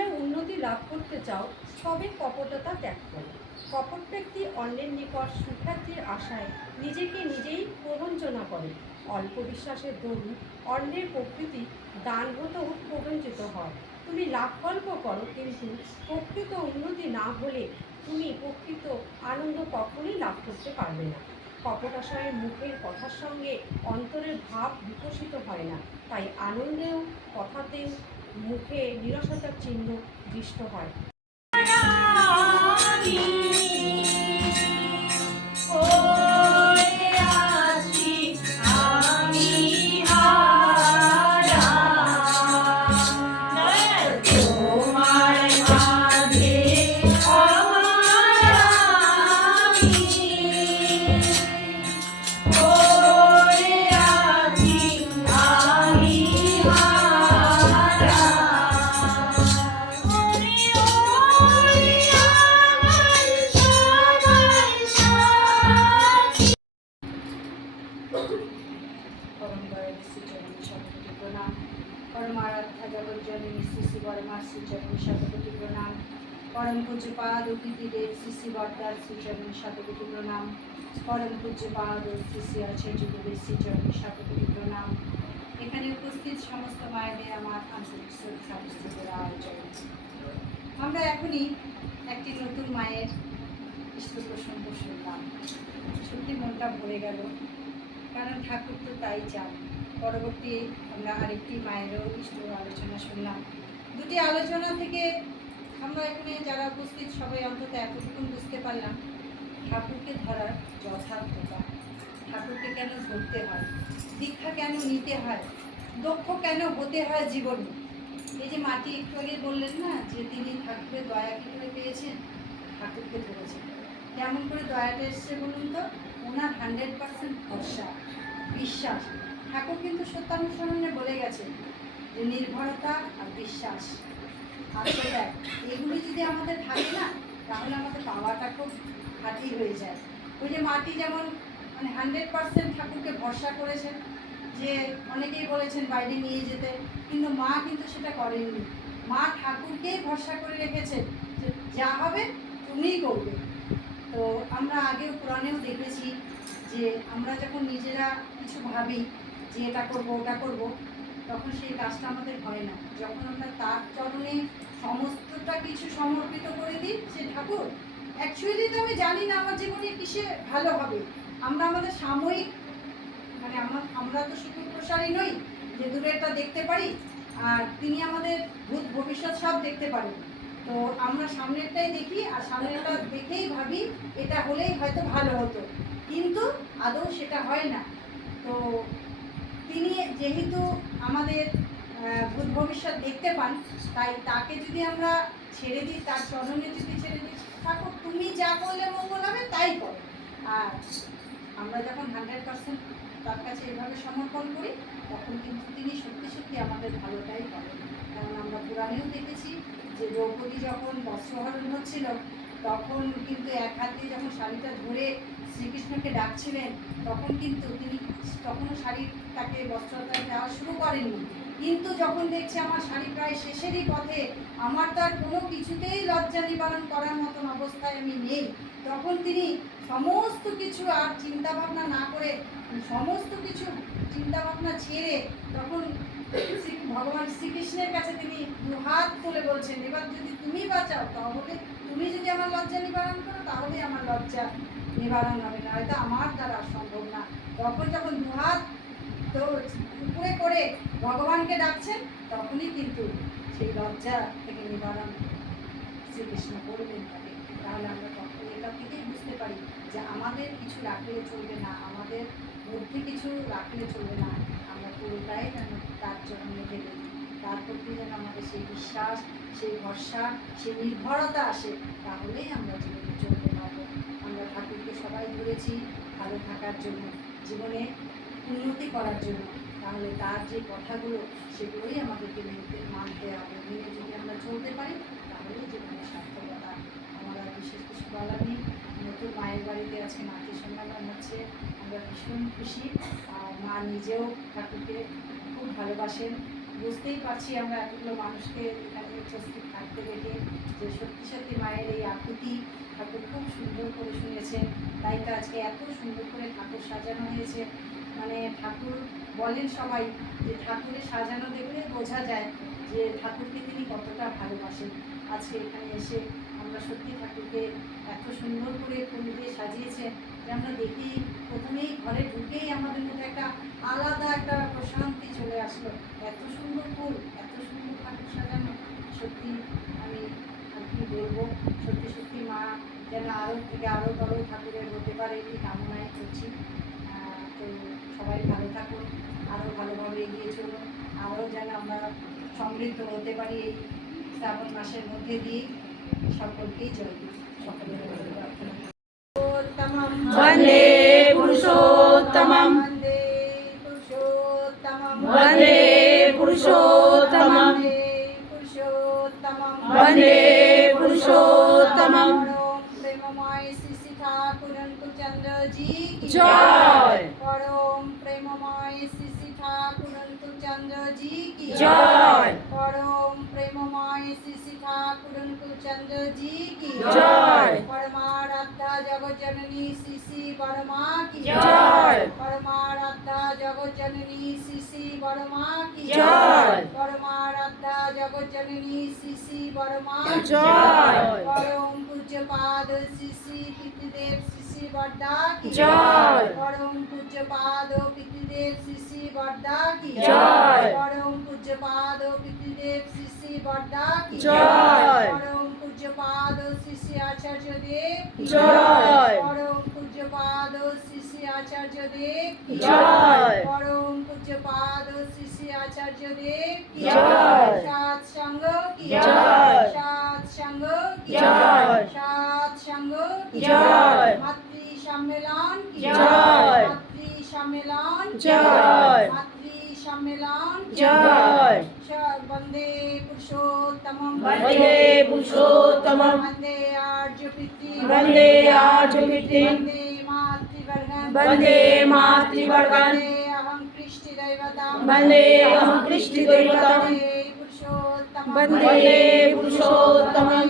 যদি উন্নতি লাভ করতে চাও তবে কপটতা ত্যাগ করো। কপট ব্যক্তি অন্যের নিকট সুখ্যাতির আশায় নিজেকে নিজেই প্রবঞ্চনা করে। অল্প বিশ্বাসের দরুন অন্যের প্রকৃতি দানগতও প্রবঞ্চিত হয়। তুমি লাভ কল্প করো, কিন্তু প্রকৃত উন্নতি না হলে তুমি প্রকৃত আনন্দ কখনোই লাভ করতে পারবে না। কপটাশয়ের মুখের কথার সঙ্গে অন্তরের ভাব বিকশিত হয় না। তাই আনন্দেও কথাতেও মুখে নিরসতার চিহ্ন দৃষ্ট হয়। পূজ্যপাদ অতিথিদেব শ্রী বর্দার শ্রীচরণী শতকোটি প্রণাম পরম পূজ্যপাদ ও শ্রী শ্রী আচার্যদেবের শ্রীচরণী শতকোটি প্রণাম এখানে উপস্থিত সমস্ত মায়েদের আমার আন্তরিক শ্রদ্ধা আয়োজন। আমরা এখনই একটি নতুন মায়ের ইষ্ট প্রসঙ্গ শুনলাম। সত্যি মনটা ভরে গেল, কারণ ঠাকুর তো তাই চান। পরবর্তী আমরা আরেকটি মায়েরও ইষ্ট আলোচনা শুনলাম। দুটি আলোচনা থেকে আমরা এখানে যারা উপস্থিত সবাই অন্তত এতটুকু বুঝতে পারলাম, ঠাকুরকে ধরার যথার্থতা। ঠাকুরকে কেন ধরতে হয়? দীক্ষা কেন নিতে হয়? দক্ষ কেন হতে হয় জীবনে? এই যে মাটি একটু আগে বললেন না, যে তিনি ঠাকুরের দয়া কী করে পেয়েছেন? ঠাকুরকে ধরেছেন। কেমন করে দয়াটা এসছে বলুন তো? ওনার হান্ড্রেড পার্সেন্ট ভরসা, বিশ্বাস। ঠাকুর কিন্তু সত্যানুসরণে বলে গেছে যে নির্ভরতা আর বিশ্বাস। আসলে দেখ, এগুলি যদি আমাদের থাকে না, তাহলে আমাদের পাওয়াটা খুব খাঁটি হয়ে যায়। ওই যে মাটি যেমন মানে হান্ড্রেড পার্সেন্ট ঠাকুরকে ভরসা করেছেন যে অনেকেই বলেছেন বাইরে নিয়ে যেতে, কিন্তু মা কিন্তু সেটা করেননি। মা ঠাকুরকেই ভরসা করে রেখেছেন যে যা হবে তুমিই করবে। তো আমরা আগেও পুরাণেও দেখেছি যে আমরা যখন নিজেরা কিছু ভাবি যে এটা করব, ওটা করব তখন সেই কাজটা আমাদের হয় না। যখন আমরা তার চরণে সমস্তটা কিছু সমর্পিত করে দিই, সে ঠাকুর অ্যাকচুয়ালি তো আমি জানি না আমার জীবনে কিসে ভালো হবে। আমরা আমাদের সাময়িক মানে আমার, আমরা তো শুধু প্রসারী নই, যে দূরেরটা দেখতে পারি, আর তিনি আমাদের ভূত ভবিষ্যৎ সব দেখতে পারেন। তো আমরা সামনেরটাই দেখি, আর সামনেরটা দেখেই ভাবি, এটা হলেই হয়তো ভালো হতো। কিন্তু আদৌ সেটা হয় না। তো যেহেতু আমাদের ভূত ভবিষ্যৎ দেখতে পান, তাই তাকে যদি আমরা ছেড়ে দিই, তার চরণে যদি ছেড়ে দিই, ঠাকুর তুমি যা করলে মঙ্গল হবে তাই করো। আর আমরা যখন হান্ড্রেড পার্সেন্ট তার কাছে এভাবে সমর্পণ করি, তখন কিন্তু তিনি সত্যি সত্যি আমাদের ভালোটাই করেন। কারণ আমরা পুরাণেও দেখেছি যে দ্রৌপদী যখন বস্ত্রহরণ হচ্ছিল, তখন কিন্তু এক হাত দিয়ে যখন শাড়িটা ধরে শ্রীকৃষ্ণকে ডাকছিলেন, তখন কিন্তু তিনি তখনও শাড়ি তাকে বস্ত্রতা দেওয়া শুরু করেননি কিন্তু যখন দেখছে আমার শাড়ি প্রায় শেষেরই পথে, আমার তার কোনো কিছুতেই লজ্জা নিবারণ করার মতন অবস্থায় আমি নেই। তখন তিনি সমস্ত কিছু আর চিন্তাভাবনা না করে, সমস্ত কিছু চিন্তাভাবনা ছেড়ে তখন ভগবান শ্রীকৃষ্ণের কাছে তিনি দু হাত তুলে বলছেন, এবার যদি তুমি বাঁচাও, তাহলে তুমি যদি আমার লজ্জা নিবারণ করো তাহলে আমার লজ্জা নিবারণ হবে। না হয়তো আমার দ্বারা সম্ভব না। তখন যখন দু হাত তো উপরে করে ভগবানকে ডাকছেন, তখনই কিন্তু সেই লজ্জা থেকে নিবারণ শ্রীকৃষ্ণ করবেন তাকে। তাহলে আমরা তখন এটা থেকেই বুঝতে পারি যে আমাদের কিছু রাখলে চলবে না, আমাদের মধ্যে কিছু রাখলে চলবে না। আমরা পুরোটাই যেন তার জন্য দিই তার প্রতি যেন আমাদের সেই বিশ্বাস, সেই ভরসা, সেই নির্ভরতা আসে, তাহলেই আমরা জীবনে চলতে পারব। আমরা ঠাকুরকে সবাই ধরেছি ভালো থাকার জন্য, জীবনে উন্নতি করার জন্য। তাহলে তার যে কথাগুলো, সেগুলোই আমাদেরকে মেনতে, মানতে হবে। মেনে যদি আমরা চলতে পারি, তাহলেই জীবনে সার্থকতা। আমার আর বিশেষ কিছু বলার নেই। নতুন মায়ের বাড়িতে আছে মাকে সম্মেলন হচ্ছে। আমরা ভীষণ খুশি। আর মা নিজেও ঠাকুরকে খুব ভালোবাসেন। বুঝতেই পারছি আমরা এতগুলো মানুষকে এখানে উপস্থিত থাকতে দেখে যে সত্যি সত্যি মায়ের এই আকুতি ঠাকুর খুব সুন্দর করে শুনেছেন। তাই তো আজকে এত সুন্দর করে ঠাকুর সাজানো হয়েছে। মানে ঠাকুর বলেন সবাই যে ঠাকুরের সাজানো দেখলে বোঝা যায় যে ঠাকুরকে তিনি কতটা ভালোবাসেন। আজকে এখানে এসে আমরা সত্যি ঠাকুরকে এত সুন্দর করে ফুল দিয়ে সাজিয়েছেন যে আমরা দেখি প্রথমেই ঘরে ঢুকেই আমাদের মধ্যে একটা আলাদা একটা প্রশান্তি চলে আসলো। এত সুন্দর ফুল, এত সুন্দর ঠাকুর সাজানো। সত্যি আমি কি বলব, সত্যি সত্যি মা যেন আরও থেকে আরও বড় ঠাকুরের হতে পারে এই কামনায় করছি। তো সবাই ভালো থাকুন আরও ভালোভাবে এগিয়ে চলুন আরও যেন আমরা সমৃদ্ধ হতে পারি এই শ্রাবণ মাসের মধ্যে দিয়ে সকলকেই জয় সকলের বন্দে পুরুষোত্তম বন্দে পুরুষোত্তম বন্দে চন্দ্রজি জয় পরম প্রেমময় শ্রী ঠাকুর চন্দ্রজি কি জয় পরম প্রেমময় শ্রী ঠাকুর চন্দ্রজি কি জয় परमाराध्या जगजननी श्री श्री वर्मा की जय। परमाराध्या जगजननी श्री श्री वर्मा की जय। परमाराध्या जगजननी श्री श्री वर्मा जय। परम पूज्य पाद श्री श्री पितृदेव श्री श्री वर्धा की जय। परम पूज्य पाद पितृदेव श्री श्री वर्धा की जय। परम पूज्य पाद पितृदेव श्री श्री वर्धा की जय। परम पूज्य पाद श्री श्री आचार्य देव की जय। परम पूज्य पाद श्री श्री आचार्य देव की जय। परम पूज्य पाद श्री श्री आचार्य देव की की जय। मातृ सम्मेलन की जय। मातृ सम्मेलन की जय। मातृ सम्मेलन की जय। श- वन्दे पुरुषोत्तमं वन्दे पुरुषोत्तमं वन्दे आर्यपितृ वन्दे आर्यपितृ वन्दे मातृवर्गं वन्दे मातृवर्गं वन्दे अहं कृष्टिदैवतां वन्दे अहं कृष्टिदैवतं वन्दे पुरुषोत्तमं